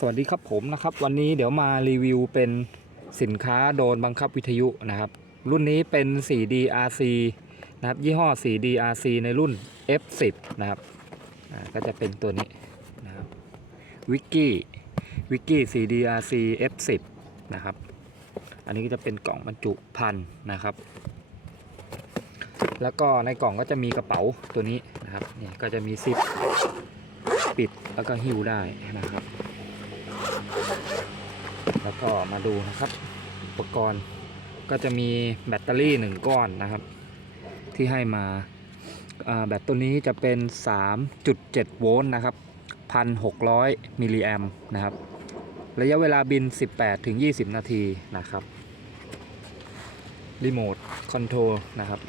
สวัสดีครับผมนะครับ วันนี้เดี๋ยวมารีวิวเป็นสินค้าโดนบังคับวิทยุนะครับ รุ่นนี้เป็น 4D RC นะครับ ยี่ห้อ 4D RC ในรุ่น F10 นะครับก็จะเป็นตัวนี้นะครับวิกกี้วิกกี้ 4D RC F10 นะครับ อันนี้ก็จะเป็นกล่องบรรจุพันนะครับ แล้วก็ในกล่องก็จะมีกระเป๋าตัวนี้นะครับเนี่ยก็จะมีซิปปิดแล้วก็หิ้วได้นะครับ แล้วก็มาดูนะครับ อุปกรณ์ก็จะมีแบตเตอรี่1ก้อนนะครับ ที่ให้มาแบตตัวนี้จะเป็น 3.7 โวลต์นะครับ 1,600 มิลลิแอมป์นะครับ ระยะเวลาบิน 18ถึง20 นาทีนะครับ รีโมทคอนโทรลนะครับ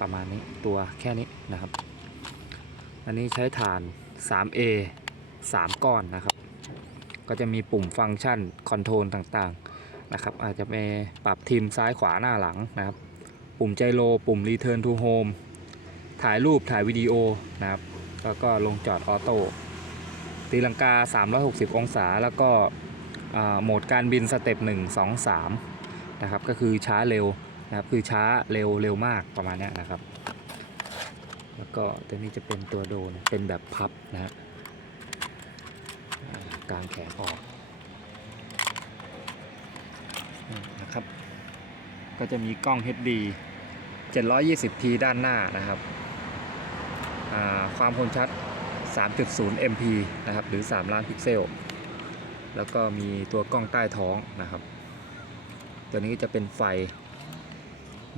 ประมาณนี้ตัวแค่นี้นะครับ อันนี้ใช้ฐาน 3A 3 ก้อนนะครับ ก็จะมีปุ่มฟังก์ชันคอนโทรลต่างๆนะครับ อาจจะไปปรับทีมซ้ายขวาหน้าหลังนะครับ ปุ่มไจโรปุ่ม Return to Home ถ่ายรูปถ่ายวิดีโอนะครับแล้วก็ลงจอดออโต้ตีลังกา 360 องศา แล้วก็โหมดการบินสเต็ป1 2 3 นะครับ ก็คือช้าเร็วนะครับ คือช้าเร็วเร็วมากประมาณนี้นะครับ แล้วก็ตัวนี้จะเป็นตัวโดนเป็นแบบพับนะฮะ กลางแขนออกนะครับ ก็จะมีกล้อง HD 720p ด้านหน้านะครับ ความคมชัด 3.0 MP นะครับ หรือ 3 ล้านพิกเซล แล้วก็มีตัวกล้องใต้ท้องนะครับ ตัวนี้จะเป็นไฟ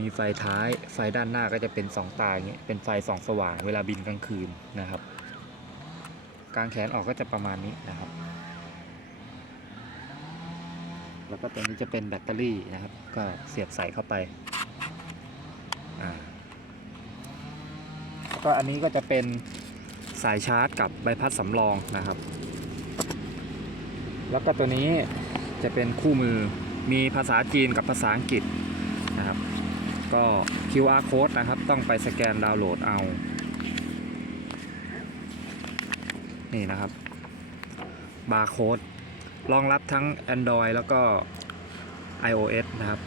มีไฟท้าย ไฟด้านหน้าก็จะเป็น 2 ตาอย่างเงี้ย เป็นไฟส่องสว่างเวลาบินกลางคืนนะครับ กลางแขนออกก็จะประมาณนี้นะครับ แล้วก็ตัวนี้จะเป็นแบตเตอรี่นะครับ ก็เสียบใส่เข้าไปแล้วก็อันนี้ก็จะเป็นสายชาร์จกับใบพัดสำรองนะครับ แล้วก็ตัวนี้จะเป็นคู่มือมีภาษาจีนกับภาษาอังกฤษนะครับ ก็ QR code นะครับ ต้องไปสแกนดาวน์โหลดเอา นี่นะครับบาร์โค้ด รองรับทั้ง Android แล้วก็ iOS นะครับ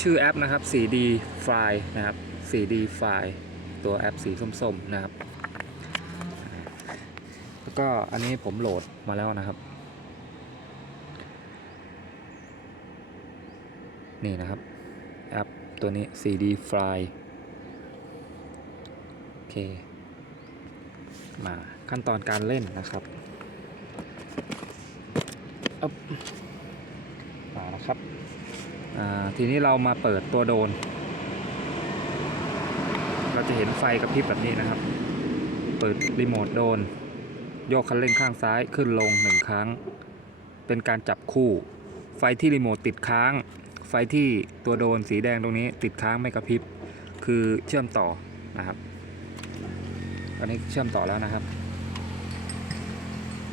ชื่อแอปนะครับ 4D Fly นะครับ 4D Fly ตัวแอปสีส้มๆนะครับ แล้วก็อันนี้ผมโหลดมาแล้วนะครับ นี่นะครับ แอปตัวนี้ 4D Fly โอเค มาขั้นตอนการเล่นนะครับ อ๊บมานะครับอ่าทีนี้เรามาเปิดตัวโดน เราจะเห็นไฟกระพริบแบบนี้นะครับ เปิดรีโมทโดน โยกคันเร่งข้างซ้ายขึ้นลงหนึ่งครั้ง เป็นการจับคู่ ไฟที่รีโมทติดค้าง ไฟที่ตัวโดนสีแดงตรงนี้ติดค้างไม่กระพริบ คือเชื่อมต่อนะครับ อันนี้เชื่อมต่อแล้วนะครับ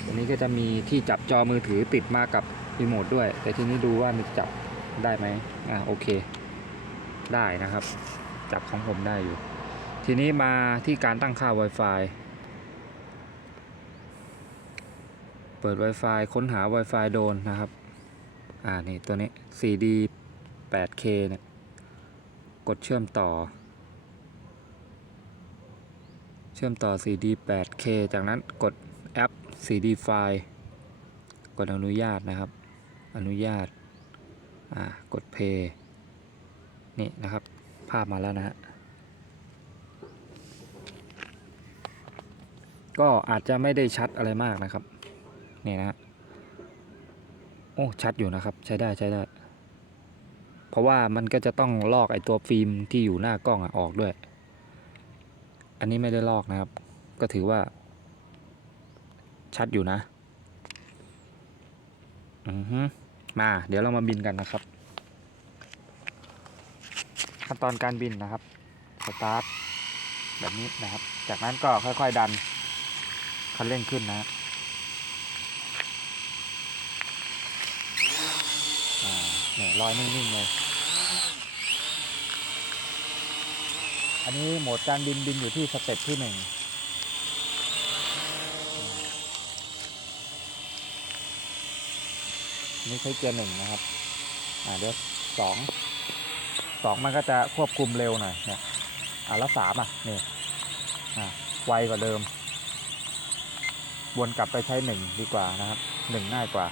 อันนี้ก็จะมีที่จับจอมือถือติดมากับรีโมทด้วย แต่ทีนี้ดูว่ามันจับได้ไหมอ่าโอเค ได้นะครับ จับของผมได้อยู่ ทีนี้มาที่การตั้งค่า Wi-Fi เปิด Wi-Fi ค้นหา Wi-Fi โดนนะครับ อ่านี่ตัวนี้ 4D 8K เนี่ย กดเชื่อมต่อ เชื่อมต่อ 4D 8K จากนั้นกด แอป 4D File กดอนุญาตนะครับ อนุญาตกด Play นี่นะครับ ภาพมาแล้วนะฮะก็อาจจะไม่ได้ชัดอะไรมากนะครับนี่นะโอ้ชัดอยู่นะครับ ใช้ได้ใช้ได้ เพราะว่ามันก็จะต้องลอกไอตัวฟิล์มที่อยู่หน้ากล้องออกด้วย อันนี้ไม่ได้ลอกนะครับ ก็ถือว่า ชัดอยู่นะ อือฮึมา เดี๋ยวเรามาบินกันนะครับ ขั้นตอนการบินนะครับ สตาร์ทแบบนี้นะครับ จากนั้นก็ค่อย ๆ ดัน คันเร่งขึ้นนะอ่าเนี่ยลอยนิ่งๆเลย อันนี้โหมดการบินบินอยู่ที่สเต็ปที่หนึ่ง อั นี่ใช้เกียร์หนึ่งนะครับ อ่าเดี๋ยวสองสองมันก็จะควบคุมเร็วหน่อยเนี่ยอ่าแล้วสามอะนี่อ่าไวกว่าเดิม วนกลับไปใช้หนึ่งดีกว่านะครับหนึ่งง่ายกว่า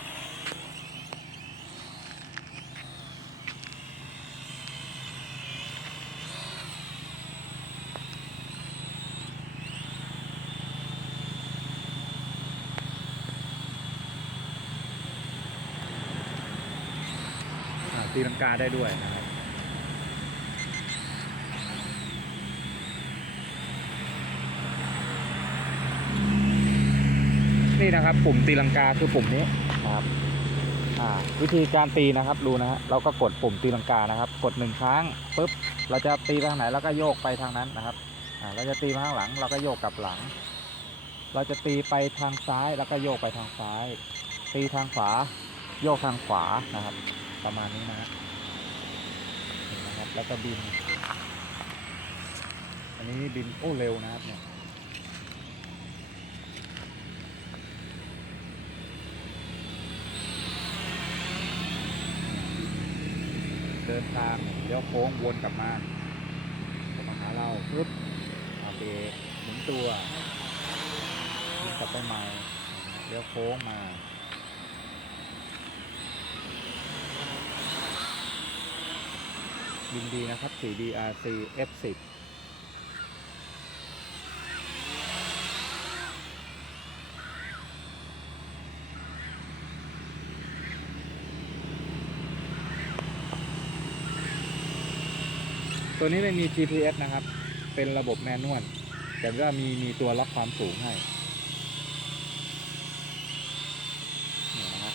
ังกาได้ด้วยนะครับนี่นะครับปุ่มตีลังกาคือปุ่มนี้นะครับวิธีการตีนะครับดูนะฮะเราก็กดปุ่มตีลังกานะครับ กดหนึ่งครั้งปุ๊บเราจะตีไปทางไหนเราก็โยกไปทางนั้นนะครับเราจะตีมาข้างหลังเราก็โยกกลับหลัง เราจะตีไปทางซ้ายแล้วก็โยกไปทางซ้าย ตีทางขวาโยกทางขวานะครับ ประมาณนี้นะฮะเห็นนะครับ แล้วก็บิน อันนี้บินโอ้เร็วนะครับเนี่ยเดินทางเลี้ยวโค้งวนกลับมากลับมาหาเราปึ๊บเอาเบรกหมุนตัวหมุนกลับไปใหม่เลี้ยวโค้งมา ยินดีนะครับ 4DRC F10 ตัวนี้ไม่มี GPS นะครับ เป็นระบบแมนนวล แต่ว่ามีมีตัวล็อกความสูงให้นี่นะฮะ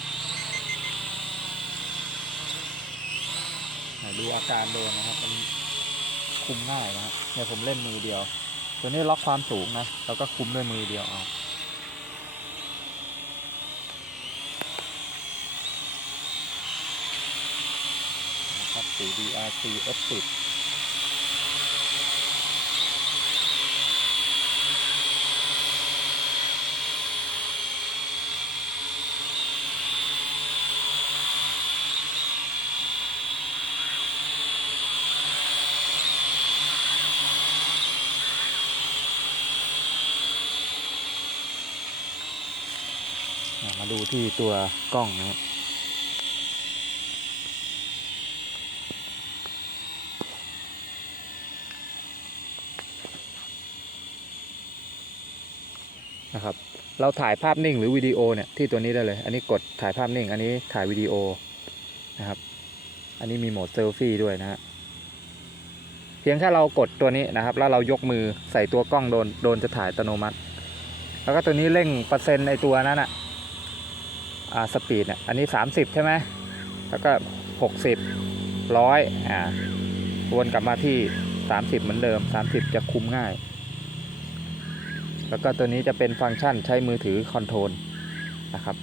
ไหน ดูอาการโดนนะครับ มันคุมง่ายนะครับเนี่ยผมเล่นมือเดียว ตัวนี้ล็อกความสูงนะ แล้วก็คุมด้วยมือเดียวเอานะครับ 4DRC F10 มาดูที่ตัวกล้องนะครับนะครับ เราถ่ายภาพนิ่งหรือวิดีโอเนี่ยที่ตัวนี้ได้เลย อันนี้กดถ่ายภาพนิ่ง อันนี้ถ่ายวิดีโอนะครับ อันนี้มีโหมดเซลฟี่ด้วยนะฮะ เพียงแค่เรากดตัวนี้นะครับ แล้วเรายกมือใส่ตัวกล้องโดน โดนจะถ่ายอัตโนมัติ แล้วก็ตัวนี้เร่งเปอร์เซ็นต์ในตัวนั้นอะอ่า สปีดเนี่ยอันนี้ 30 ใช่ไหมแล้วก็ 60ร้อยอ่าวนกลับมาที่ 30 เหมือนเดิม 30 จะคุมง่าย แล้วก็ตัวนี้จะเป็นฟังก์ชันใช้มือถือคอนโทรลนะครับ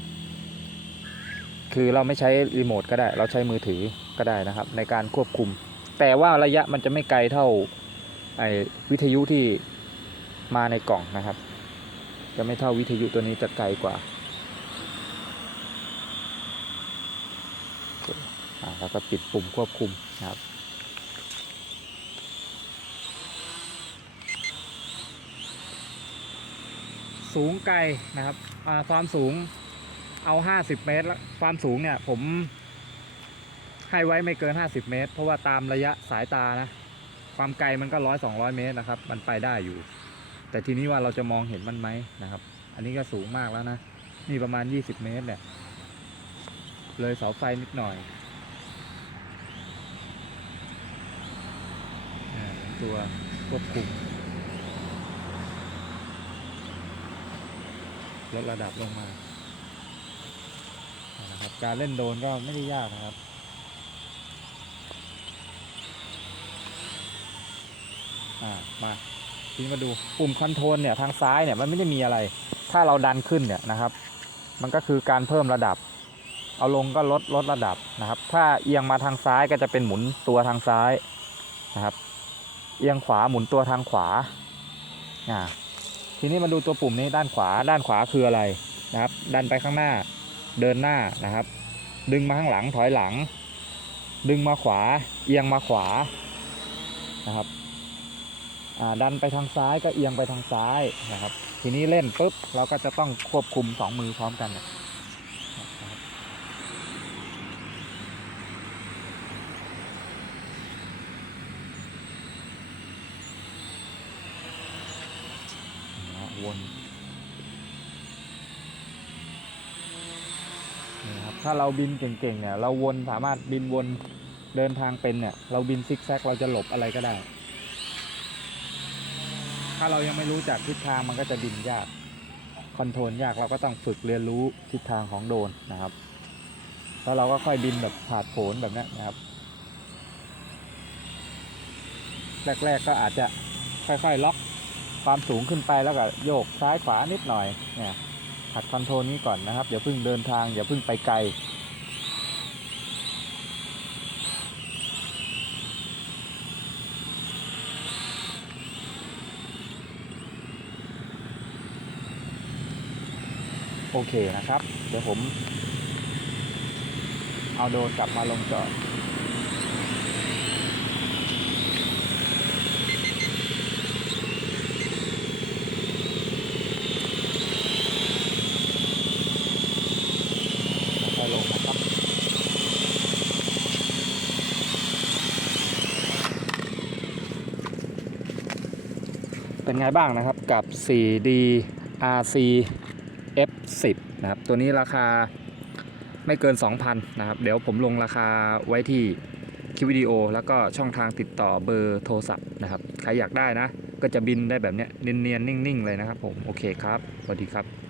คือเราไม่ใช้รีโมทก็ได้ เราใช้มือถือก็ได้นะครับ ในการควบคุม แต่ว่าระยะมันจะไม่ไกลเท่าไอ้วิทยุที่มาในกล่องนะครับ จะไม่เท่าวิทยุตัวนี้จะไกลกว่า อ่า แล้วก็ปิดปุ่มควบคุมนะครับสูงไกลนะครับความสูงเอา 50 เมตรแล้วความสูงเนี่ยผมให้ไว้ไม่เกิน 50 เมตร เพราะว่าตามระยะสายตานะ ความไกลมันก็ร้อยสองร้อยเมตรนะครับ มันไปได้อยู่ แต่ทีนี้ว่าเราจะมองเห็นมันไหมนะครับ อันนี้ก็สูงมากแล้วนะ นี่ประมาณ 20 เมตรเนี่ย เลยเสาไฟนิดหน่อย อ่า ตัวควบคุมลดระดับลงมานะครับการเล่นโดนก็ไม่ได้ยากนะครับ อ่า มาทีนี้มาดูปุ่มคอนโทรลเนี่ยทางซ้ายเนี่ยมันไม่ได้มีอะไร ถ้าเราดันขึ้นเนี่ยนะครับ มันก็คือการเพิ่มระดับ เอาลงก็ลดลดระดับนะครับ ถ้าเอียงมาทางซ้ายก็จะเป็นหมุนตัวทางซ้ายนะครับ เอียงขวาหมุนตัวทางขวาอ่าทีนี้มาดูตัวปุ่มนี้ด้านขวา ด้านขวาคืออะไรนะครับ ดันไปข้างหน้า เดินหน้านะครับ ดึงมาข้างหลังถอยหลัง ดึงมาขวา เอียงมาขวานะครับดันไปทางซ้ายก็เอียงไปทางซ้ายนะครับ ทีนี้เล่นปุ๊บเราก็จะต้องควบคุมสองมือพร้อมกันเนี่ยนะครับนะวนนี่นะครับ ถ้าเราบินเก่งๆเนี่ยเราวนสามารถบินวนเดินทางเป็นเนี่ย เราบินซิกแซกเราจะหลบอะไรก็ได้ ถ้าเรายังไม่รู้จักทิศทางมันก็จะบินยากคอนโทรลยากเราก็ต้องฝึกเรียนรู้ทิศทางของโดนนะครับแล้วเราก็ค่อยบินแบบผาดโผนแบบนี้นะครับ แรกๆก็อาจจะค่อยๆล็อกความสูงขึ้นไปแล้วก็โยกซ้ายขวานิดหน่อยเนี่ย หัดคอนโทรลนี้ก่อนนะครับอย่าเพิ่งเดินทางอย่าเพิ่งไปไกลโอเคนะครับ เดี๋ยวผม เอาโดรนกลับมาลงจอดค่อยๆลงนะครับ เป็นไงบ้างนะครับกับ 4D RC F10 นะครับ ตัวนี้ราคาไม่เกิน 2,000 นะครับ เดี๋ยวผมลงราคาไว้ที่คลิปวิดีโอ แล้วก็ช่องทางติดต่อเบอร์โทรศัพท์นะครับ ใครอยากได้นะ ก็จะบินได้แบบเนี้ยเนียนๆ นิ่ง ๆ เลยนะครับผม โอเคครับ สวัสดีครับ